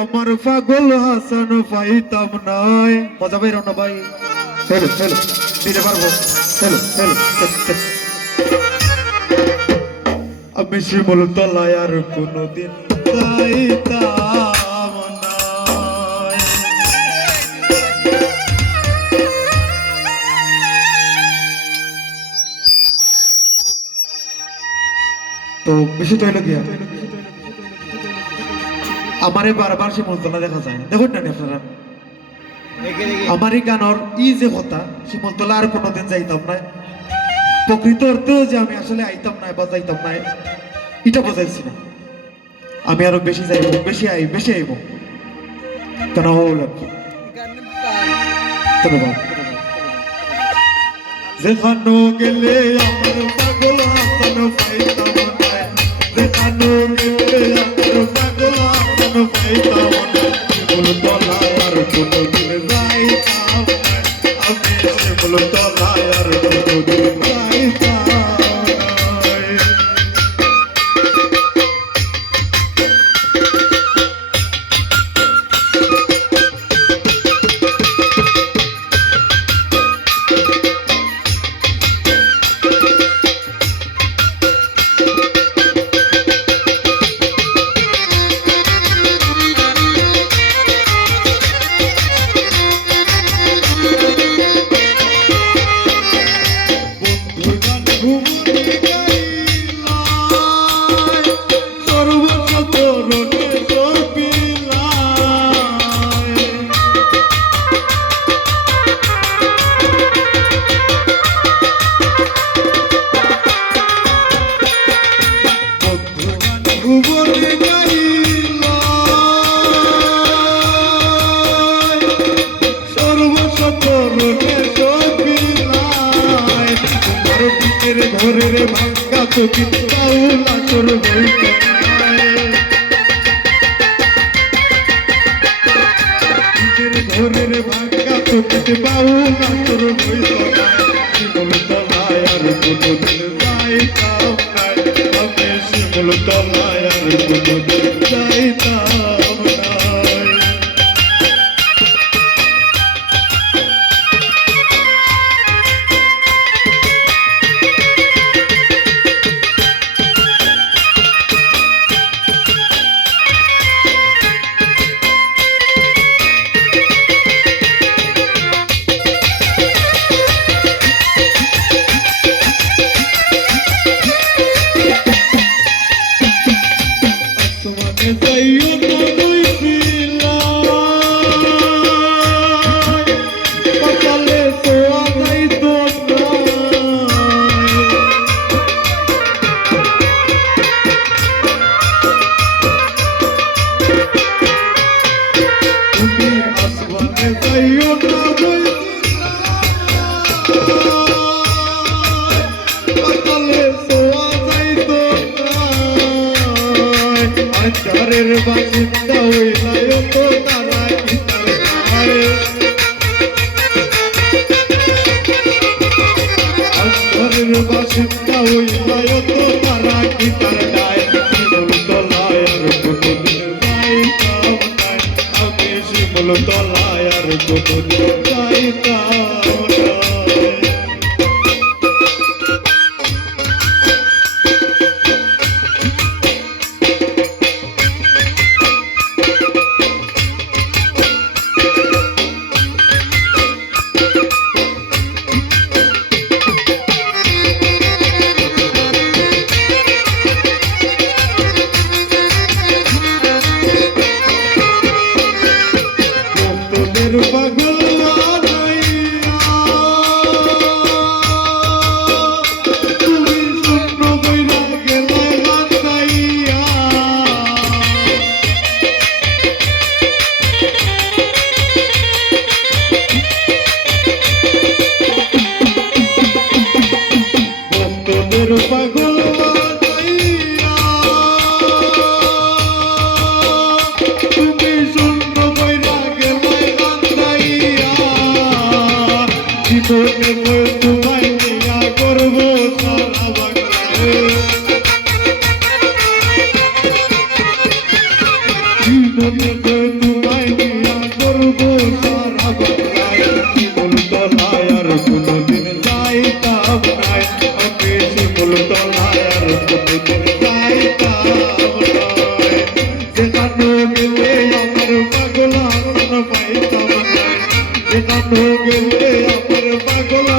আমার পাগল হাসান পাইতাম নাই। মজা পাই না ভাই। হেলো হেলো দিতে পারব। হেলো হেলো আমি শিমুল তলায় আর কোনোদিন যাইতাম নাই। তো তো হইল গিয়া আমারে বারবার সে মলতলা দেখা যায়। দেখুন না আপনারা? আমার এই গানর ই যে কথা শিমলতলা আর কোনোদিন যাইতাম না প্রকৃত অর্থেও যে আমি আসলে আইতাম না বা যাইতাম না এটা বোঝাইছি না। আমি আরও বেশি যাইব বেশি আই বেশি আইব। কেন হলাম ধন্যবাদ। যেখানো গেলে আমার শিমুল তলায় চোখে পাউলা তোর বুকের ঘরের ভাগ্যা চোখে পাউলা তোর বইতে শিমুল তলায় আর কোনোদিন যাইতাম আচারের বাসিন্দা হইলাই তো তারা কি তারে আচারের বাসিন্দা হইলাই তো তারা কি তার গায় শিমুল তলায় আর কোনোদিন যাইতাম আমি শিমুল যাইতাম যেখানে গেলে আমার পাগলা